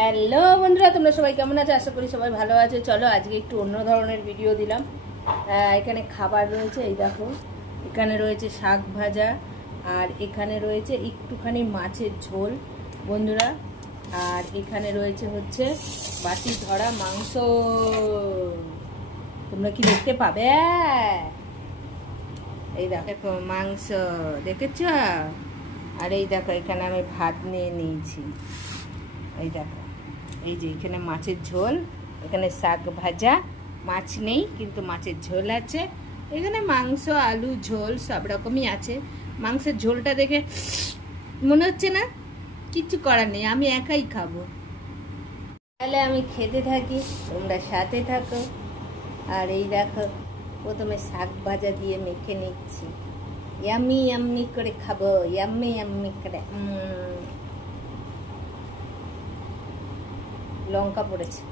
Hello বন্ধুরা, তোমরা সবাই কেমন আছো? আশা করি সবাই ভালো আছে। চলো আজকে একটু অন্য ধরনের ভিডিও দিলাম। এখানে খাবার রয়েছে, এই দেখো, এখানে রয়েছে শাক ভাজা, আর এখানে রয়েছে একটুখানি মাছের ঝোল বন্ধুরা, আর এখানে রয়েছে হচ্ছে বাটি ধরা মাংস। তোমরা কি দেখতে পাবে? এই দেখো মাংস, দেখেছ? আর এই দেখো এখানে আমি ভাত নিয়ে নিয়েছি। এই দেখো, এই যে এখানে মাছের ঝোল, এখানে শাক ভাজা, মাছ নেই কিন্তু মাছের ঝোল আছে, এখানে মাংস, আলু, ঝোল সব রকমই আছে। মাংসের ঝোলটা দেখে মনে হচ্ছে না কিচ্ছু করার নেই, আমি একাই খাবো। তাহলে আমি খেতে থাকি, তোমরা সাথে থাকো। আর এই দেখো প্রথমে শাক ভাজা দিয়ে মেখে নিচ্ছি, ইয়াম্মি ইয়াম্মি করে খাবো, ইয়াম্মি ইয়াম্মি করে। লঙ্কা পড়েছে।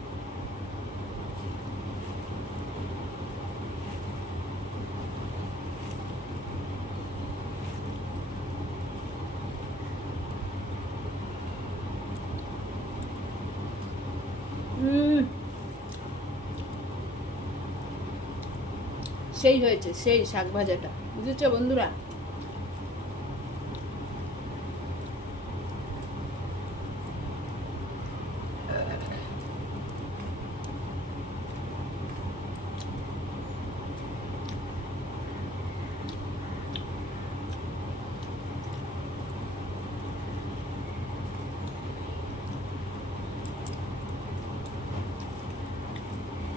সেই হয়েছে, সেই শাক ভাজাটা, বুঝেছো বন্ধুরা?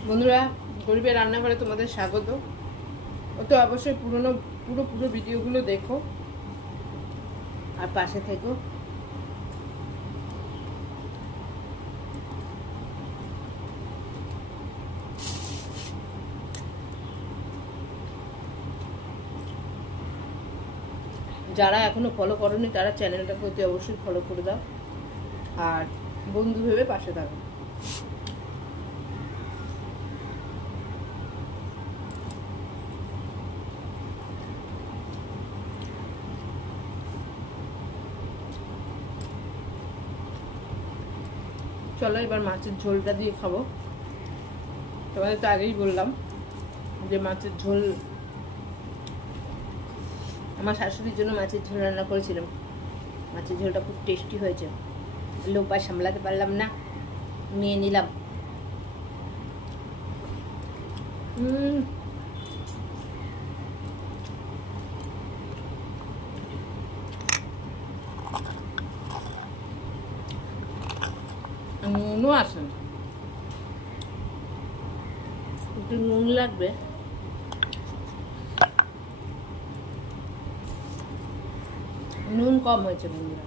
বন্ধুরা, গরিবের রান্নাঘরে তোমাদের স্বাগত। ও তো অবশ্যই পুরো ভিডিওগুলো দেখো আর পাশে থেকো। যারা এখনো ফলো করোনি তারা চ্যানেলটাকে অতি অবশ্যই ফলো করে দাও, আর বন্ধু ভেবে পাশে থাকো। চলো এবার মাছের ঝোলটা দিয়ে খাবো। তোমাদের তো আগেই বললাম যে মাছের ঝোল, আমার শাশুড়ির জন্য মাছের ঝোল রান্না করেছিলাম। মাছের ঝোলটা খুব টেস্টি হয়েছে, লোপা সামলাতে পারলাম না, নিয়ে নিলাম। নুনও আছে, একটু নুন লাগবে। নুন কম হয়েছে বন্ধুরা,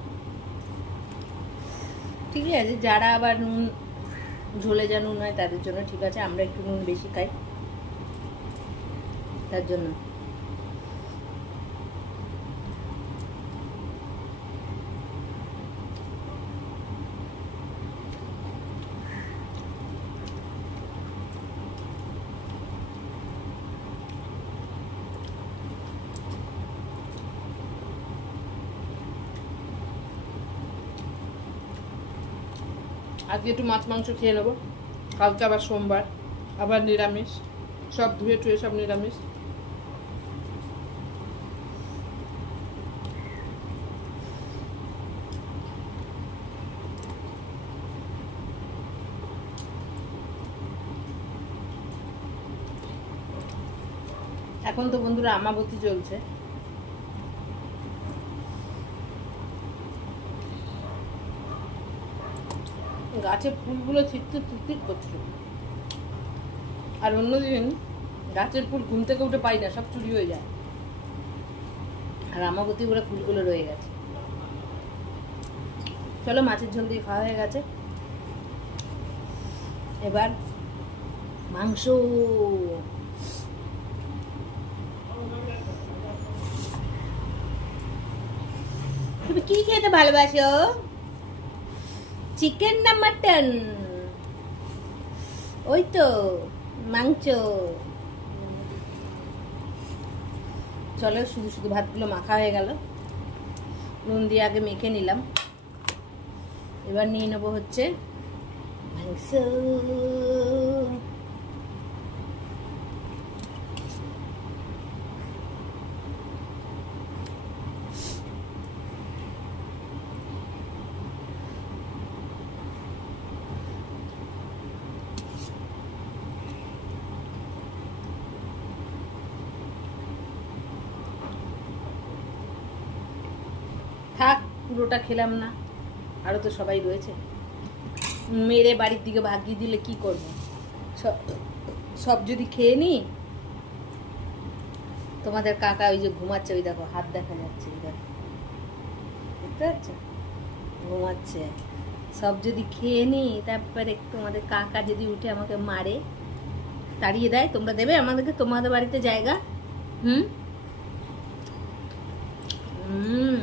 ঠিকই আছে। যারা আবার নুন ঝোলে যা নুন হয় তাদের জন্য ঠিক আছে, আমরা একটু নুন বেশি খাই তার জন্য। আজকে একটু মাছ মাংস খেয়ে নেবো, কালকে আবার সোমবার, আবার নিরামিষ, সব ধুয়ে টুয়ে সব নিরামিষ। এখন তো বন্ধুরা আমাবতী চলছে, গাছে ফুলগুলো ঠিক করছে। আর অন্যদিন গাছের ফুল ঘুম থেকে উঠে পাই না, সব চুরি হয়ে যায়। আর আমাবতী করে ফুলগুলো রয়ে গেছে। চলো মাছের ঝোল দিয়ে খাওয়া হয়ে গেছে, এবার মাংস। তুমি কি খেতে ভালোবাসো? চিকেন না মাটন? ওই তো মাংস। চলো শুধু শুধু ভাতগুলো মাখা হয়ে গেল, নুন দিয়ে আগে মেখে নিলাম। এবার নিয়ে নেবো হচ্ছে মাংস। থাক, পুরোটা খেলাম না, আরো তো সবাই রয়েছে। মেরে বাড়ির দিকে ভাগিয়ে দিলে কি করবো? সব যদি খেয়ে নি, তোমাদের কাকা ওই যে ঘুমাচ্ছে, ওই দেখো হাত দেখা যাচ্ছে, দেখতে পাচ্ছ, ঘুমাচ্ছে। সব যদি খেয়ে নি, তারপরে তোমাদের কাকা যদি উঠে আমাকে মারে, তাড়িয়ে দেয়, তোমরা দেবে আমাদেরকে তোমাদের বাড়িতে জায়গা? হুম হুম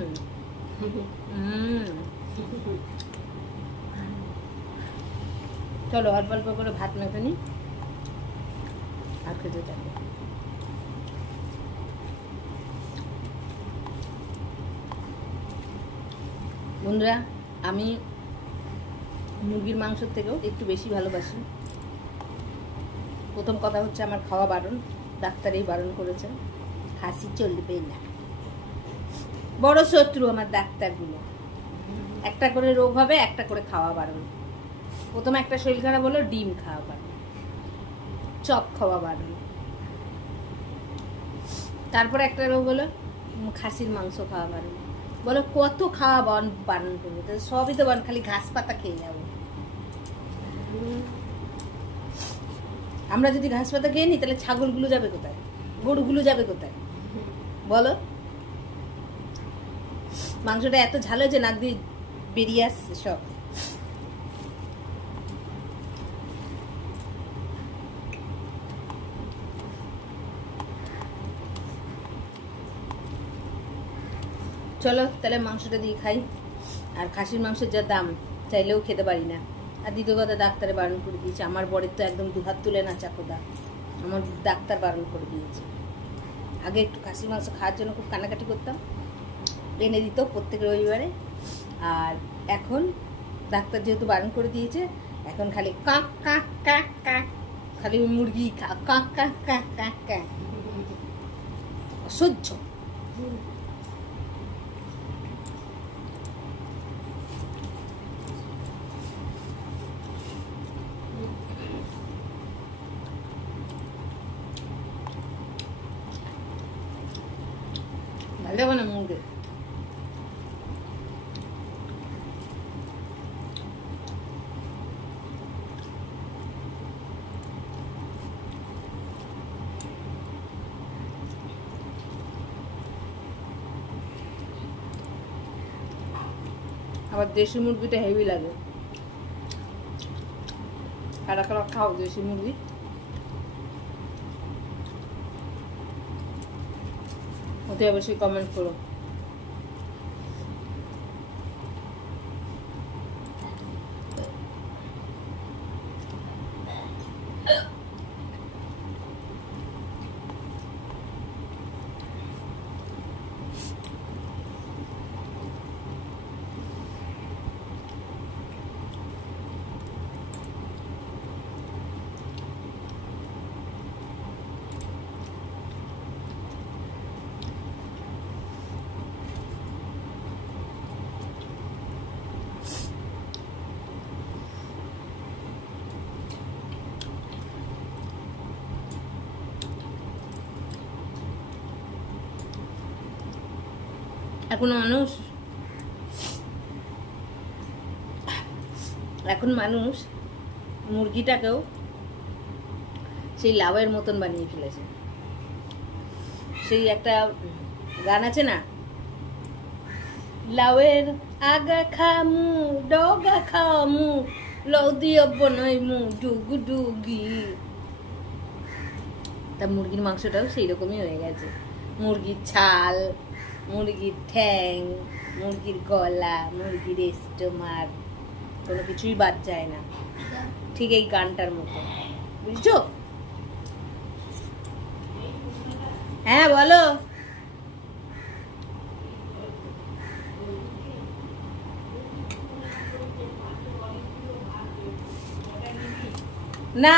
চলো অল্প অল্প করে ভাত মেখে নি, আর খেতে থাকো। বন্ধুরা, আমি মুরগির মাংসের থেকেও একটু বেশি ভালোবাসি। প্রথম কথা হচ্ছে আমার খাওয়া বারণ, ডাক্তারই বারণ করেছেন, খাসি চলবে না। বড় শত্রু আমার ডাক্তারগুলো, একটা করে রোগ হবে, একটা করে খাওয়া বারণ। প্রথমে একটা শরীর খারাপ হলো, ডিম খাওয়া বারণ, চপ খাওয়া বারণ। তারপরে একটা রোগ হলো, খাসির মাংস খাওয়া বারণ। বলো কত খাওয়া বারণ করবো? সবই তো বারণ, খালি ঘাস পাতা খেয়ে যাবো। আমরা যদি ঘাস পাতা খেয়ে নিই, তাহলে ছাগলগুলো যাবে কোথায়? গরুগুলো যাবে কোথায় বলো? মাংসটা এত ঝাল হয়েছে, নাক দিয়ে বেরিয়ে আসছে সব। চলো তাহলে মাংসটা দিয়ে খাই। আর খাসির মাংসের যা দাম, চাইলেও খেতে পারি না। আর দ্বিতীয় কথা, ডাক্তারে বারণ করে দিয়েছে। আমার বরের তো একদম দুহাত তুলে না চাকোদা, আমার ডাক্তার বারণ করে দিয়েছে। আগে একটু খাসির মাংস খাওয়ার জন্য খুব কান্নাকাটি করতাম, এনে দিত প্রত্যেক রবিবারে। আর এখন ডাক্তার যেহেতু বারণ করে দিয়েছে, এখন খালি কাক কাক কাক কাক, খালি মুরগি কাক কাক কাক কাক কাক কাক, অসহ্য। ভালো না মুরগি। আবার দেশি মুরগিটা হেভি লাগে। কারা কারা খাও দেশি মুরগি? ওতে অবশ্যই কমেন্ট করো। এখন মানুষ মুরগিটাকেও সেই লাউয়ের মতন বানিয়ে ফেলেছে। সেই একটা গান আছে না, লাউয়ের আগা খামু ডগা খামু লৌদি বনাইমু ডুগু ডুগি। তা মুরগির মাংসটাও সেই রকমই হয়ে গেছে। মুরগির ছাল, মুরগির ঠ্যাং, মুরগির গলা, মুরগির স্টোমাক, কোনো কিছুই বাদ যায় না, ঠিক এই গানটার মতো, বুঝছো? হ্যাঁ বলো। না,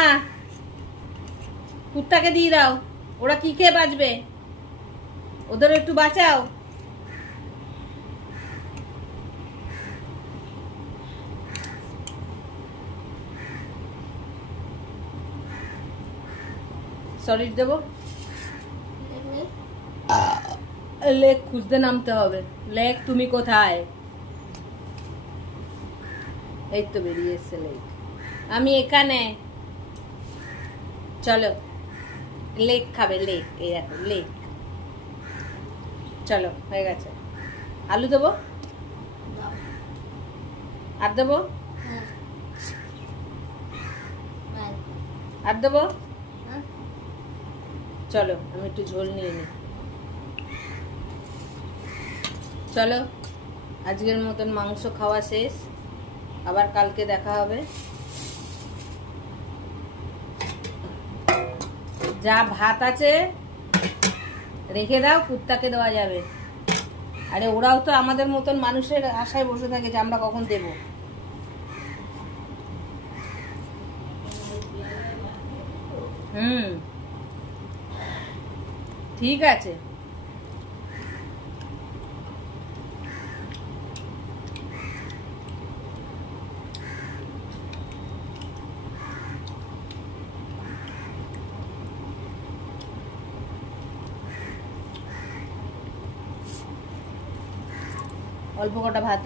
কুত্তাকে দিয়ে দাও, ওরা কি খেয়ে বাঁচবে, ওদের একটু বাঁচাও। সলিড দেবো, লেগ খুঁজতে নামতে হবে। লেগ তুমি কোথায়? এই তো বেরিয়ে এসছে লেগ, আমি এখানে। চলো লেগ খাবে, লেগ, এই দেখো লেগ। চলো হয়ে গেছে। আলু দেবো আর দেবো আর দেবো। চলো আমি একটু ঝোল নিয়ে নিই। চলো আজকের মতন মাংস খাওয়া শেষ, আবার কালকে দেখা হবে। যা ভাত আছে রেখে দাও, কুত্তাকে দেওয়া যাবে। আরে ওরাও তো আমাদের মতন মানুষের আশায় বসে থাকে যে আমরা কখন দেব। ঠিক আছে। অল্প কটা ভাত।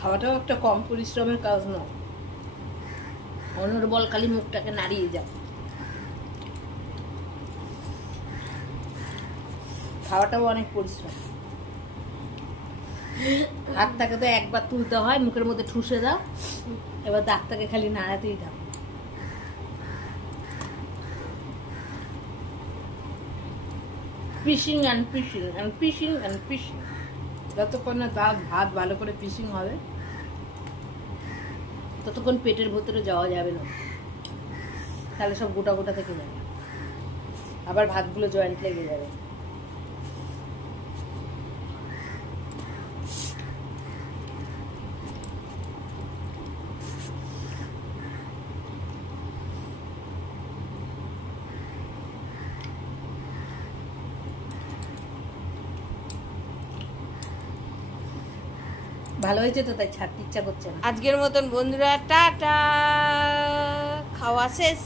খাওয়াটাও একটা কম পরিশ্রমের কাজ নয়। অনর্বল খালি মুখটাকে নাড়িয়ে যাও। খাওয়াটাও অনেক পরিশ্রম। হাতটাকে তো একবার তুলতে হয়, মুখের মধ্যে ঠুসে দাও, এবার দাঁতটাকে খালি নাড়াতেই দাও। পিসিং অ্যান্ড পিসিং অ্যান্ড পিসিং অ্যান্ড পিসিং। যতক্ষণ না ভাত ভালো করে পিসিং হবে ততক্ষণ পেটের ভেতরে যাওয়া যাবে না, তাহলে সব গোটা গোটা থেকে যাবে, আবার ভাতগুলো জয়েন্ট লেগে যাবে। ভালো হয়েছে তো, তাই ছাড়তে ইচ্ছা করছে না। আজকের মতন বন্ধুরা টাটা, খাওয়া শেষ।